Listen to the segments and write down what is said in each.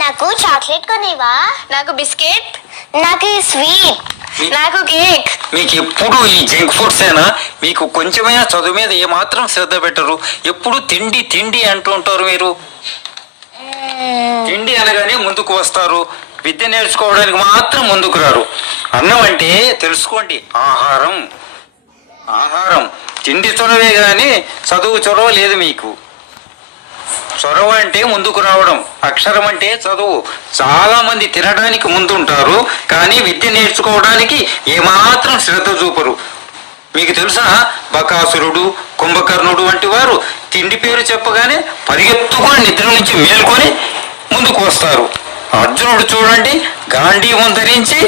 నాకు చాక్లెట్ కొనివా? నాకు బిస్కెట్. నాకు స్వీట్. నాకు కేక్. మీకు ఎప్పుడు ఈ జంక్ ఫుడ్స్ ఏనా? మీకు కొంచెమైనా చదువు మీద ఏమాత్రం శ్రద్ధ పెట్టరు. ఎప్పుడు తిండి తిండి అంటూ ఉంటారు మీరు. తిండి అనగానే ముందుకు వస్తారు, విద్య నేర్చుకోవడానికి మాత్రం ముందుకు రారు. అన్నం అంటే తెలుసుకోండి, ఆహారం. ఆహారం తిండి చొరవే కానీ చదువు చొరవ లేదు మీకు. చొరవ అంటే ముందుకు రావడం, అక్షరం అంటే చదువు. చాలా మంది తినడానికి ముందుంటారు కానీ విద్య నేర్చుకోవడానికి ఏమాత్రం శ్రద్ధ చూపరు. మీకు తెలుసా, బకాసురుడు, కుంభకర్ణుడు వంటి వారు తిండి పేరు చెప్పగానే పరిగెత్తుకుని నిద్ర నుంచి మేల్కొని ముందుకు వస్తారు. అర్జునుడు చూడండి, గాంధీవం ధరించి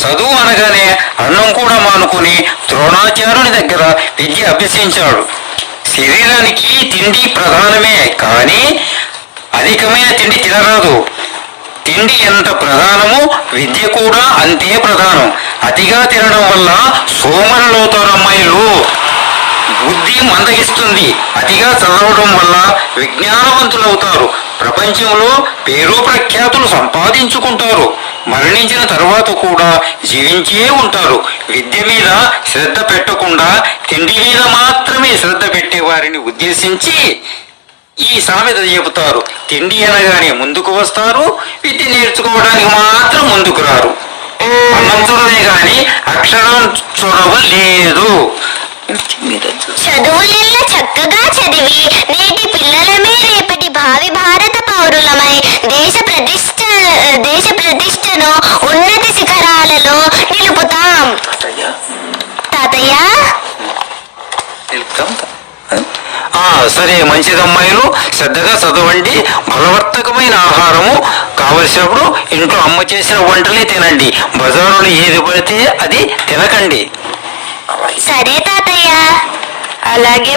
చదువు అనగానే అన్నం కూడా మానుకొని ద్రోణాచార్యుని దగ్గర విద్య అభ్యసించాడు. శరీరానికి తిండి ప్రధానమే కానీ అధికమైన తిండి తినరాదు. తిండి ఎంత ప్రధానమో విద్య కూడా అంతే ప్రధానం. అతిగా తినడం వల్ల సోమరులవుతారు అమ్మాయిలు. బుద్ధి మందగిస్తుంది. అతిగా చదవడం వల్ల విజ్ఞానవంతులవుతారు. ప్రపంచంలో పేరు ప్రఖ్యాతులు సంపాదించుకుంటారు. మరణించిన తర్వాత కూడా జీవించే ఉంటారు. విద్య మీద శ్రద్ధ పెట్టకుండా తిండి మీద మాత్రమే శ్రద్ధ పెట్టే వారిని ఉద్దేశించి ఈ సామెత చెబుతారు. తిండి అనగానే ముందుకు వస్తారు, విద్య నేర్చుకోవడానికి మాత్రం ముందుకు రారు. అన్నం చొరవే గాని అక్షరం చొరవ లేదు. చదువులెల్లా చక్కగా చదివి నేటి పిల్లలమే రేపటి భావి భారత పౌరులమై దేశ ప్రతిష్టను ఉన్నత శిఖరాలలో నిలుపుతాం. తాతయ్య, సరే, మంచిదమ్మాయిలు, శ్రద్ధగా చదవండి. బలవర్తకమైన ఆహారము కావలసినప్పుడు ఇంట్లో అమ్మ చేసిన వంటలే తినండి. బజారులో ఏది పడితే అది తినకండి. సరే తాతయ్య. అలాగే.